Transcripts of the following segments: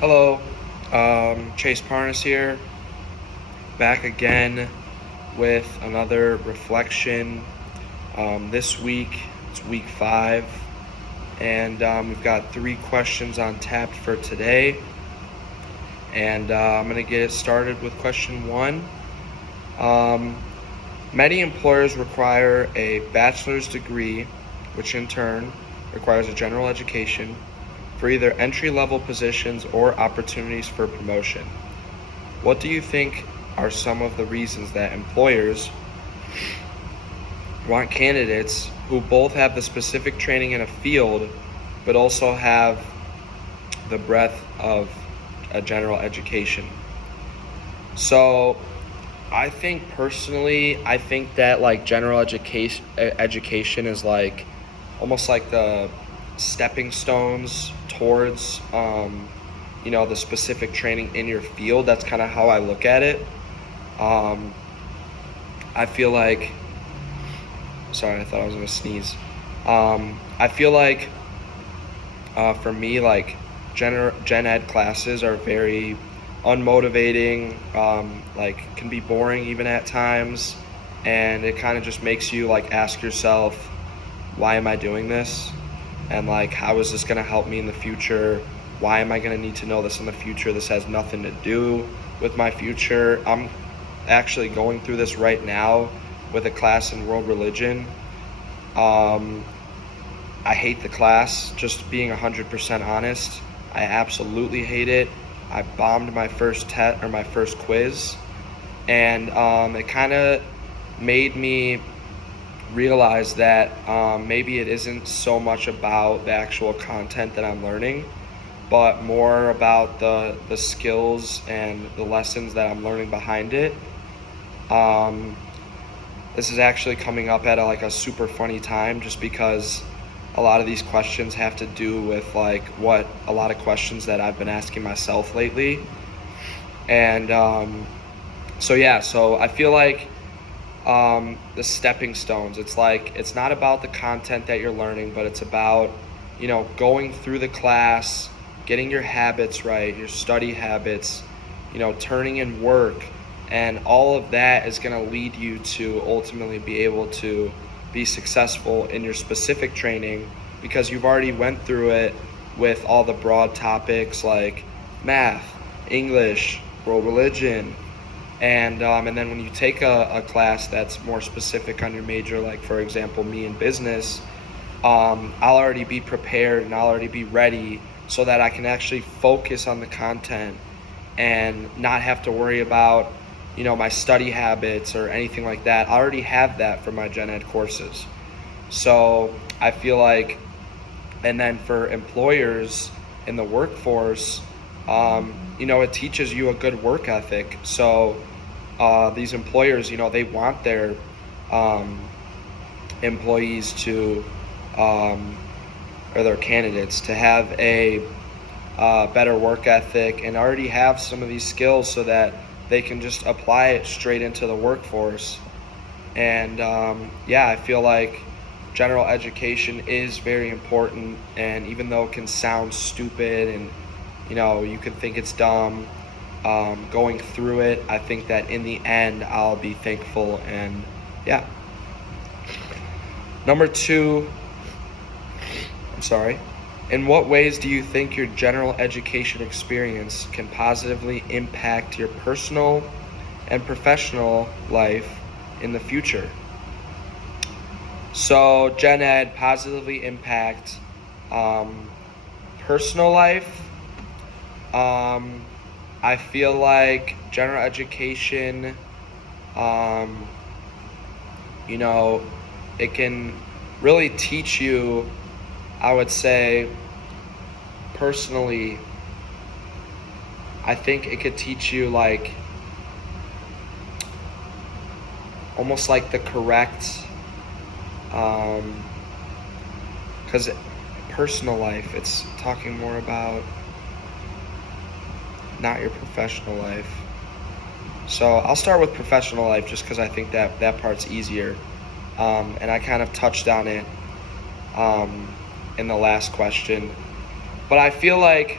Hello, Chase Parnas here, back again with another reflection. This week, it's week 5, and we've got 3 questions on tap for today. And I'm going to get started with question 1. Many employers require a bachelor's degree, which in turn requires a general education, for either entry-level positions or opportunities for promotion. What do you think are some of the reasons that employers want candidates who both have the specific training in a field but also have the breadth of a general education? So I think personally, I think that like general education is like almost like the stepping stones towards the specific training in your field. That's kind of how I look at it. I feel like, sorry, I thought I was gonna sneeze. I feel like for me, like gen ed classes are very unmotivating, like can be boring even at times, and it kind of just makes you like ask yourself, why am I doing this? And like, how is this going to help me in the future? Why am I going to need to know this in the future? This has nothing to do with my future. I'm actually going through this right now with a class in world religion. I hate the class, just being 100% honest. I absolutely hate it. I bombed my first test or my first quiz, and it kind of made me realize that maybe it isn't so much about the actual content that I'm learning, but more about the skills and the lessons that I'm learning behind it. This is actually coming up at a super funny time, just because a lot of these questions have to do with like what a lot of questions that I've been asking myself lately. And so I feel like the stepping stones, it's like, it's not about the content that you're learning, but it's about, going through the class, getting your habits right, your study habits, turning in work, and all of that is going to lead you to ultimately be able to be successful in your specific training, because you've already went through it with all the broad topics like math, English, world religion, and then when you take a class that's more specific on your major, like for example me in business, I'll already be prepared and I'll already be ready so that I can actually focus on the content and not have to worry about my study habits or anything like that. I already have that for my gen ed courses. So I feel like, and then for employers in the workforce, it teaches you a good work ethic. So these employers, they want their employees to, or their candidates to have a better work ethic and already have some of these skills so that they can just apply it straight into the workforce. And I feel like general education is very important, and even though it can sound stupid and you can think it's dumb, going through it, I think that in the end I'll be thankful. And number 2, in what ways do you think your general education experience can positively impact your personal and professional life in the future? So gen ed positively impact personal life. I feel like general education, it can really teach you, I would say, personally, I think it could teach you like almost like the correct, because personal life, it's talking more about not your professional life. So I'll start with professional life just because I think that part's easier. And I kind of touched on it in the last question. But I feel like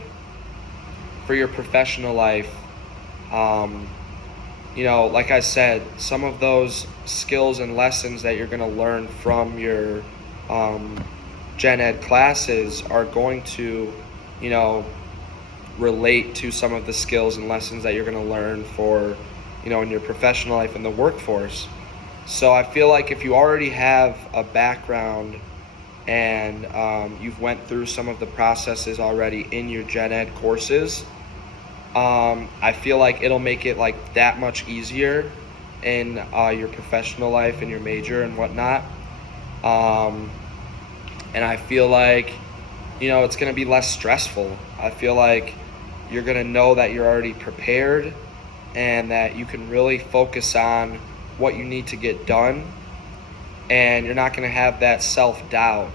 for your professional life, um, like I said, some of those skills and lessons that you're going to learn from your um, gen ed classes are going to, you know, relate to some of the skills and lessons that you're going to learn for, in your professional life in the workforce. So I feel like if you already have a background and you've went through some of the processes already in your gen ed courses, I feel like it'll make it like that much easier in your professional life and your major and whatnot. And I feel like, it's going to be less stressful. I feel like you're going to know that you're already prepared and that you can really focus on what you need to get done, and you're not going to have that self-doubt.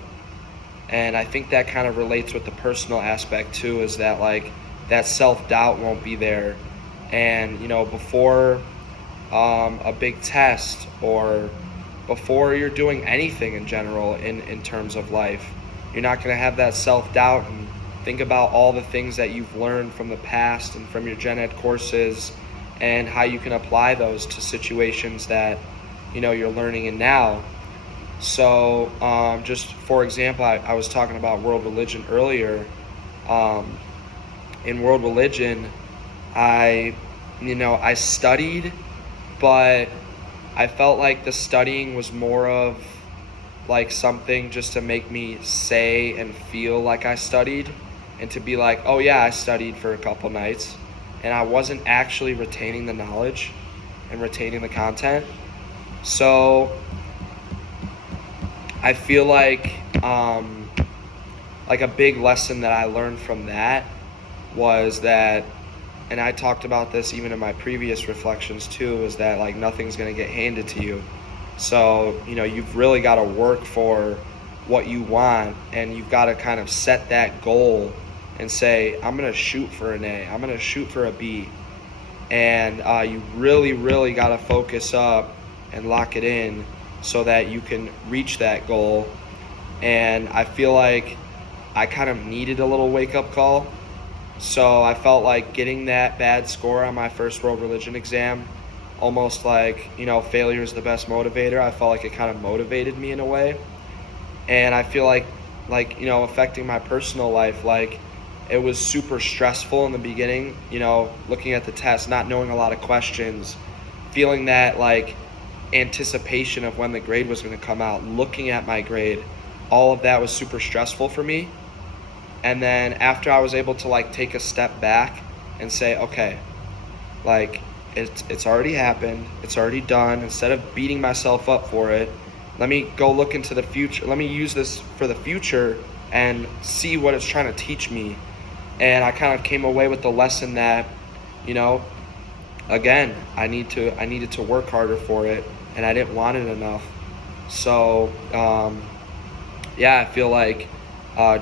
And I think that kind of relates with the personal aspect too, is that like that self-doubt won't be there. And before a big test, or before you're doing anything in general in terms of life, you're not going to have that self-doubt and think about all the things that you've learned from the past and from your gen ed courses, and how you can apply those to situations that you're learning in now. So just for example, I was talking about world religion earlier. In world religion, I studied, but I felt like the studying was more of like something just to make me say and feel like I studied, and to be like, oh yeah, I studied for a couple nights, and I wasn't actually retaining the knowledge and retaining the content. So I feel like a big lesson that I learned from that was that, and I talked about this even in my previous reflections too, is that like nothing's going to get handed to you. So, you've really got to work for what you want, and you've got to kind of set that goal and say, I'm going to shoot for an A, I'm going to shoot for a B. And you really, really got to focus up and lock it in so that you can reach that goal. And I feel like I kind of needed a little wake-up call. So I felt like getting that bad score on my first world religion exam, almost like, failure is the best motivator. I felt like it kind of motivated me in a way. And I feel like affecting my personal life, like it was super stressful in the beginning, looking at the test, not knowing a lot of questions, feeling that like anticipation of when the grade was going to come out, looking at my grade, all of that was super stressful for me. And then after I was able to like take a step back and say, okay, like it's already happened, it's already done. Instead of beating myself up for it, let me go look into the future. Let me use this for the future and see what it's trying to teach me. And I kind of came away with the lesson that, again, I needed to work harder for it, and I didn't want it enough. So, I feel like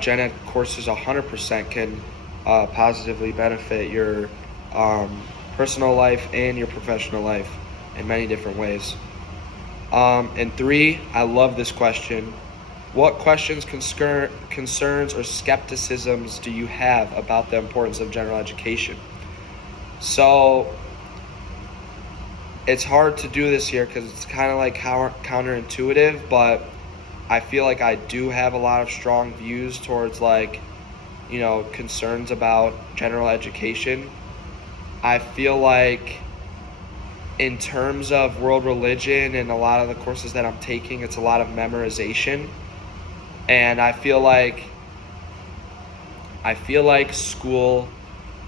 gen ed courses 100% can positively benefit your personal life and your professional life in many different ways. And 3, I love this question. What questions, concerns, or skepticisms do you have about the importance of general education? So it's hard to do this here because it's kind of like counterintuitive, but I feel like I do have a lot of strong views towards concerns about general education. I feel like in terms of world religion and a lot of the courses that I'm taking, it's a lot of memorization. And I feel like school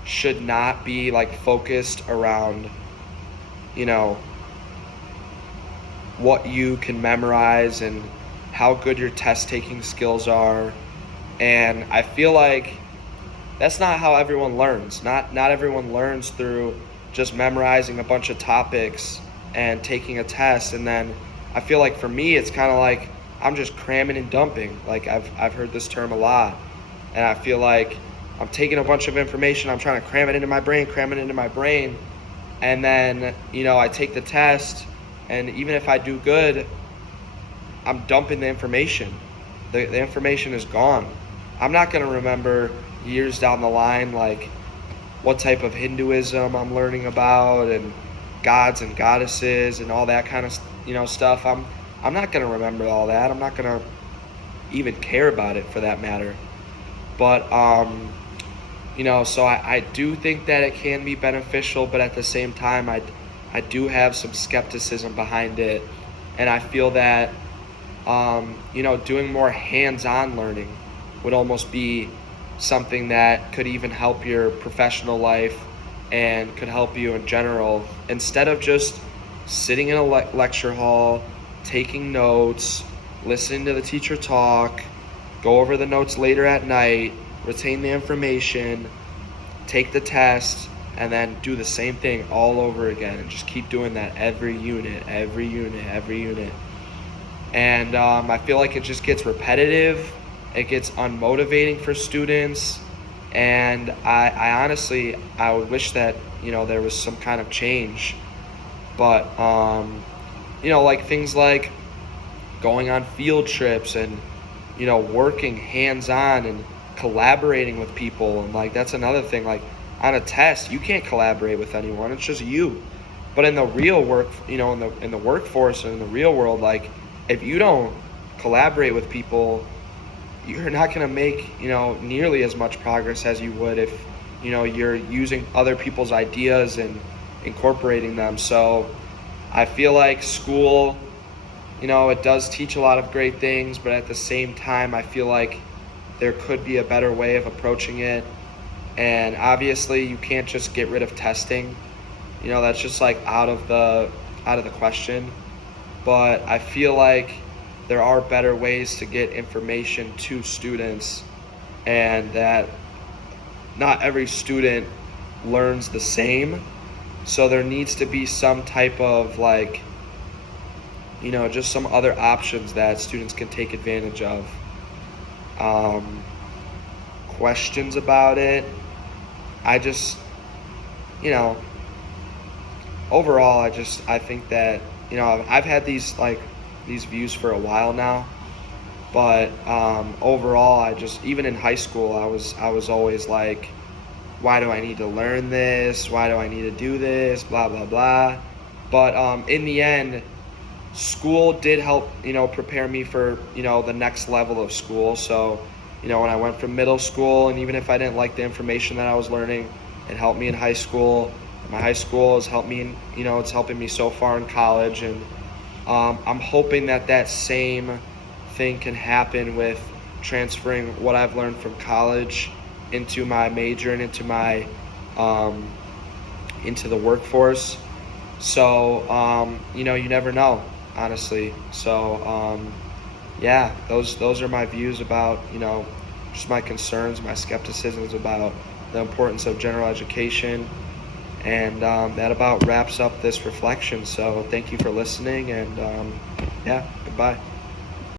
should not be like focused around, what you can memorize and how good your test taking skills are. And I feel like that's not how everyone learns. Not everyone learns through just memorizing a bunch of topics and taking a test. And then I feel like for me, it's kind of like I'm just cramming and dumping. Like I've heard this term a lot. And I feel like I'm taking a bunch of information, I'm trying to cram it into my brain. And then, I take the test, and even if I do good, I'm dumping the information. The information is gone. I'm not going to remember years down the line, like, what type of Hinduism I'm learning about and gods and goddesses and all that kind of stuff. I'm not gonna remember all that. I'm not gonna even care about it for that matter. But so I do think that it can be beneficial, but at the same time, I do have some skepticism behind it, and I feel that doing more hands-on learning would almost be something that could even help your professional life and could help you in general, instead of just sitting in a lecture hall, taking notes, listening to the teacher talk, go over the notes later at night, retain the information, take the test, and then do the same thing all over again and just keep doing that every unit. And I feel like it just gets repetitive, it gets unmotivating for students, and I honestly, I would wish that, there was some kind of change. But, like things like going on field trips and, working hands-on and collaborating with people. And like, that's another thing, like on a test, you can't collaborate with anyone. It's just you. But in the real work, in the workforce and in the real world, like if you don't collaborate with people, you're not going to make, nearly as much progress as you would if, you're using other people's ideas and incorporating them. So I feel like school, it does teach a lot of great things, but at the same time, I feel like there could be a better way of approaching it. And obviously you can't just get rid of testing. That's just like out of the question. But I feel like there are better ways to get information to students, and that not every student learns the same. So there needs to be some type of like, just some other options that students can take advantage of. Questions about it. I just, overall, I think that, I've had these views for a while now, but overall, even in high school, I was always like, why do I need to learn this? Why do I need to do this? Blah, blah, blah. But in the end, school did help, prepare me for, the next level of school. So, when I went from middle school, and even if I didn't like the information that I was learning, it helped me in high school. My high school has helped me it's helping me so far in college. And I'm hoping that same thing can happen with transferring what I've learned from college into my major and into my into the workforce. So you never know, honestly. So yeah, those are my views about just my concerns, my skepticisms about the importance of general education. And that about wraps up this reflection. So thank you for listening, and yeah, goodbye.